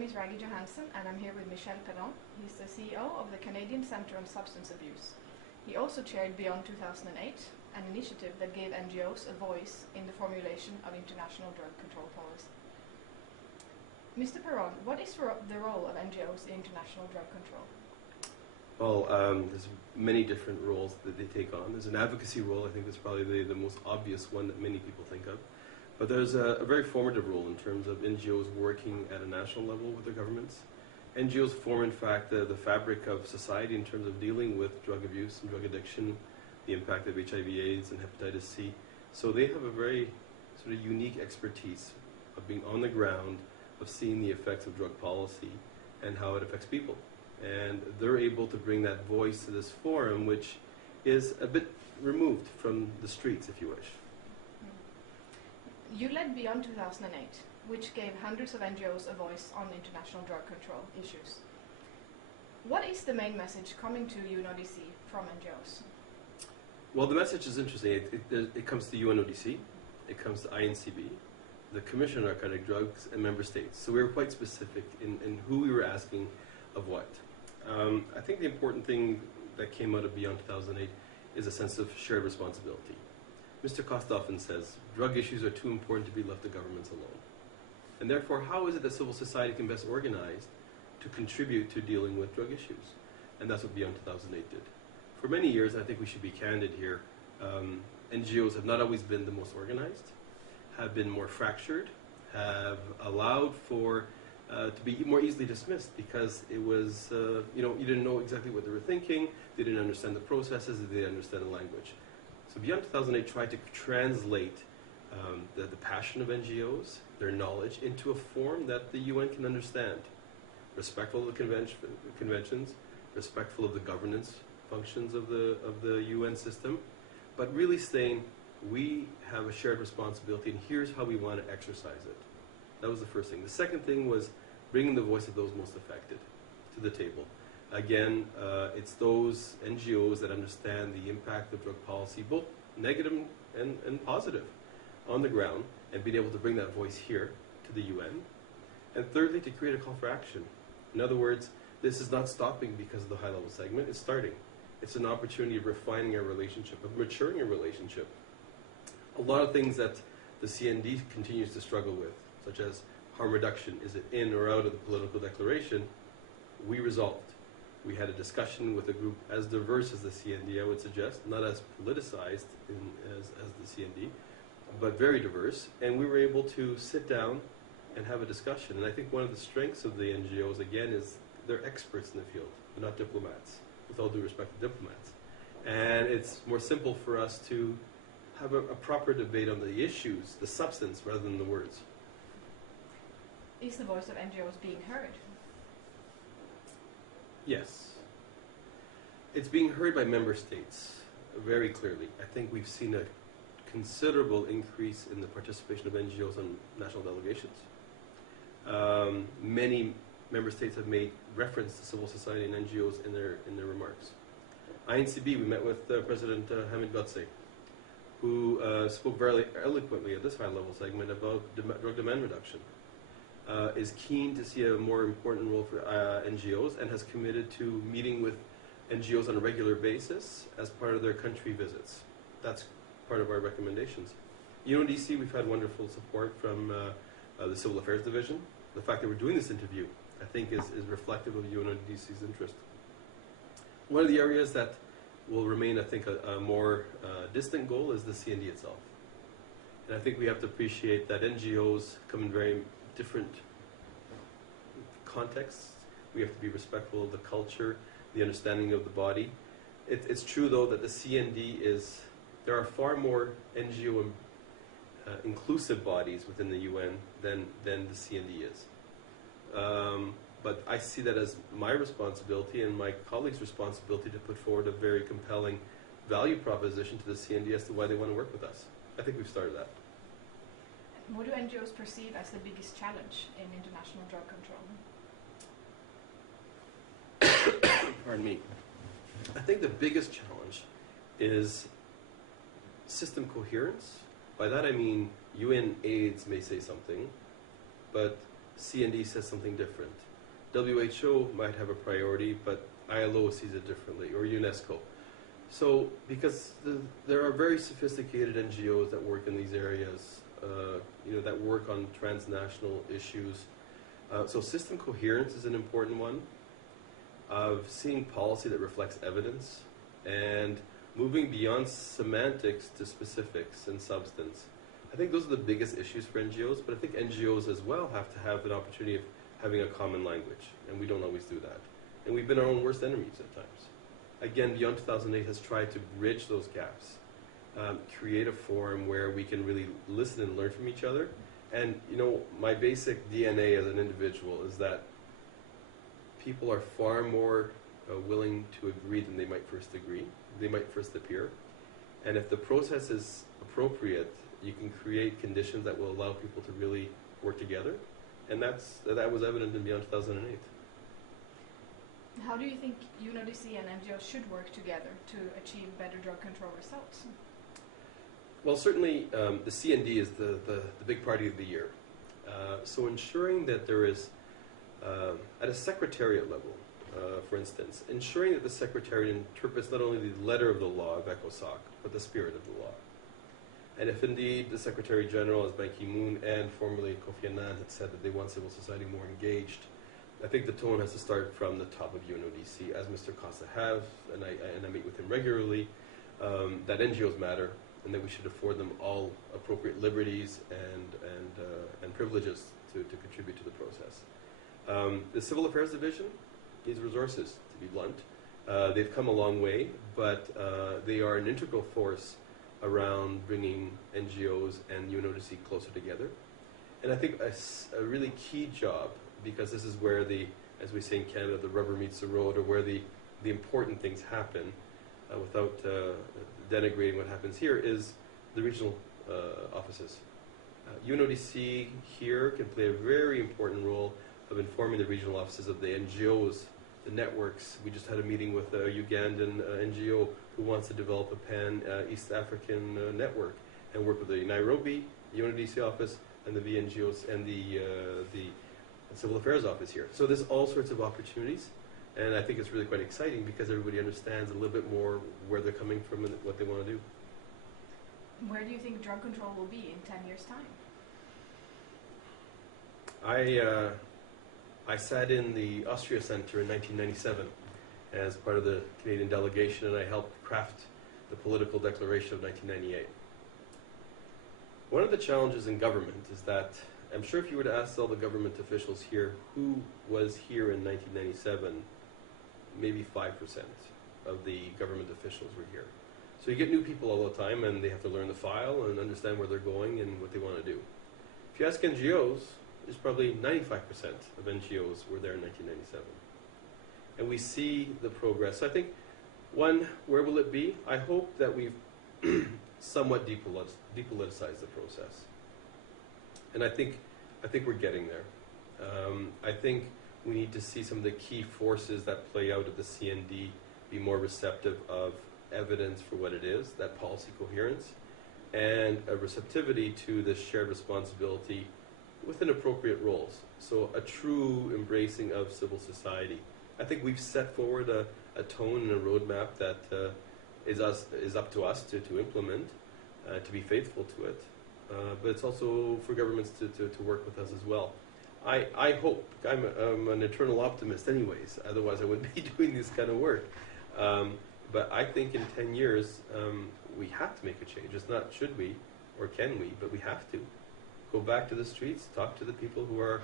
My name is Raggie Johansen, and I'm here with Michel Perron. He's the CEO of the Canadian Centre on Substance Abuse. He also chaired Beyond 2008, an initiative that gave NGOs a voice in the formulation of international drug control policy. Mr. Perron, what is the role of NGOs in international drug control? Well, there's many different roles that they take on. There's an advocacy role. I think that's probably the most obvious one that many people think of. But there's a very formative role in terms of NGOs working at a national level with their governments. NGOs form, in fact, the fabric of society in terms of dealing with drug abuse and drug addiction, the impact of HIV/AIDS and hepatitis C. So they have a very sort of unique expertise of being on the ground, of seeing the effects of drug policy and how it affects people. And they're able to bring that voice to this forum, which is a bit removed from the streets, if you wish. You led Beyond 2008, which gave hundreds of NGOs a voice on international drug control issues. What is the main message coming to UNODC from NGOs? Well, the message is interesting. It comes to UNODC, it comes to INCB, the Commission on Narcotic Drugs, and member states. So we were quite specific in who we were asking of what. I think the important thing that came out of Beyond 2008 is a sense of shared responsibility. Mr. Costa often says, drug issues are too important to be left to governments alone. And therefore, how is it that civil society can best organize to contribute to dealing with drug issues? And that's what Beyond 2008 did. For many years, I think we should be candid here, NGOs have not always been the most organized, have been more fractured, have allowed for to be more easily dismissed because it was, you didn't know exactly what they were thinking, they didn't understand the processes, they didn't understand the language. So Beyond 2008 tried to translate the passion of NGOs, their knowledge, into a form that the UN can understand. Respectful of the conventions, respectful of the governance functions of the UN system, but really saying, we have a shared responsibility and here's how we want to exercise it. That was the first thing. The second thing was bringing the voice of those most affected to the table. Again, it's those NGOs that understand the impact of drug policy, both negative and positive, on the ground, and being able to bring that voice here to the UN. And thirdly, to create a call for action. In other words, this is not stopping because of the high-level segment, it's starting. It's an opportunity of refining our relationship, of maturing our relationship. A lot of things that the CND continues to struggle with, such as harm reduction, is it in or out of the political declaration, we resolved. We had a discussion with a group as diverse as the CND, I would suggest, not as politicized as the CND, but very diverse, and we were able to sit down and have a discussion. And I think one of the strengths of the NGOs, again, is they're experts in the field. They're not diplomats, with all due respect to diplomats. And it's more simple for us to have a proper debate on the issues, the substance, rather than the words. Is the voice of NGOs being heard? Yes. It's being heard by member states very clearly. I think we've seen a considerable increase in the participation of NGOs on national delegations. Many member states have made reference to civil society and NGOs in their remarks. INCB, we met with President Hamid Gotse, who spoke very eloquently at this high-level segment about drug demand reduction. Is keen to see a more important role for NGOs and has committed to meeting with NGOs on a regular basis as part of their country visits. That's part of our recommendations. UNODC, we've had wonderful support from the Civil Affairs Division. The fact that we're doing this interview, I think, is reflective of UNODC's interest. One of the areas that will remain, I think, a more distant goal is the CND itself. And I think we have to appreciate that NGOs come in very different contexts. We have to be respectful of the culture, the understanding of the body. It's true, though, that the CND is, there are far more NGO inclusive bodies within the UN than the CND is. But I see that as my responsibility and my colleagues' responsibility to put forward a very compelling value proposition to the CND as to why they want to work with us. I think we've started that. What do NGOs perceive as the biggest challenge in international drug control? Pardon me. I think the biggest challenge is system coherence. By that I mean UNAIDS may say something, but CND says something different. WHO might have a priority, but ILO sees it differently, or UNESCO. So, because there are very sophisticated NGOs that work in these areas, that work on transnational issues. So system coherence is an important one, of seeing policy that reflects evidence, and moving beyond semantics to specifics and substance. I think those are the biggest issues for NGOs, but I think NGOs as well have to have an opportunity of having a common language, and we don't always do that. And we've been our own worst enemies at times. Again, Beyond 2008 has tried to bridge those gaps, create a forum where we can really listen and learn from each other. And, my basic DNA as an individual is that people are far more willing to agree than they might first agree. They might first appear. And if the process is appropriate, you can create conditions that will allow people to really work together. And that was evident in Beyond 2008. How do you think UNODC and NGOs should work together to achieve better drug control results? Well, certainly the CND is the big party of the year. So ensuring that there is, at a secretariat level, for instance, ensuring that the secretariat interprets not only the letter of the law of ECOSOC, but the spirit of the law. And if indeed the Secretary General, as Ban Ki-moon and formerly Kofi Annan had said that they want civil society more engaged, I think the tone has to start from the top of UNODC, as Mr. Costa has, and I meet with him regularly, that NGOs matter, and that we should afford them all appropriate liberties and privileges to contribute to the process. The Civil Affairs Division needs resources, to be blunt. They've come a long way, but they are an integral force around bringing NGOs and UNODC closer together. And I think a really key job, because this is where as we say in Canada, the rubber meets the road, or where the important things happen, without denigrating what happens here, is the regional offices. UNODC here can play a very important role of informing the regional offices of the NGOs, the networks. We just had a meeting with a Ugandan NGO who wants to develop a pan-East African network and work with the Nairobi UNODC office and the VNGOs and the Civil Affairs office here. So there's all sorts of opportunities, and I think it's really quite exciting because everybody understands a little bit more where they're coming from and what they want to do. Where do you think drug control will be in 10 years' time? I sat in the Austria Center in 1997 as part of the Canadian delegation, and I helped craft the political declaration of 1998. One of the challenges in government is that, I'm sure if you were to ask all the government officials here who was here in 1997, maybe 5% of the government officials were here. So you get new people all the time, and they have to learn the file and understand where they're going and what they want to do. If you ask NGOs, there's probably 95% of NGOs were there in 1997. And we see the progress. So I think, one, where will it be? I hope that we've somewhat depoliticized the process. And I think we're getting there. I think we need to see some of the key forces that play out at the CND be more receptive of evidence for what it is, that policy coherence, and a receptivity to the shared responsibility within appropriate roles. So a true embracing of civil society. I think we've set forward a tone and a roadmap that is up to us to implement, to be faithful to it. But it's also for governments to work with us as well. I hope, I'm an eternal optimist anyways, otherwise I wouldn't be doing this kind of work. But I think in 10 years, we have to make a change. It's not should we or can we, but we have to. Go back to the streets, talk to the people who are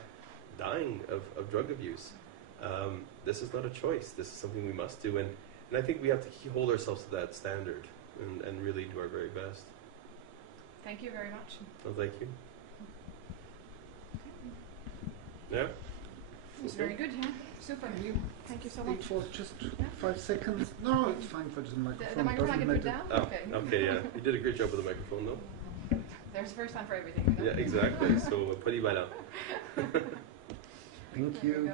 dying of drug abuse. This is not a choice. This is something we must do. And I think we have to hold ourselves to that standard and really do our very best. Thank you very much. Well, thank you. Yeah? It was very good, yeah? Super. Thank you so much. For just 5 seconds. No, it's fine for the microphone. The microphone I can put down? Oh, Okay. okay, yeah. You did a great job with the microphone, though. There's a first time for everything. You know? Yeah, exactly. So, put it by now. Thank There we you. go.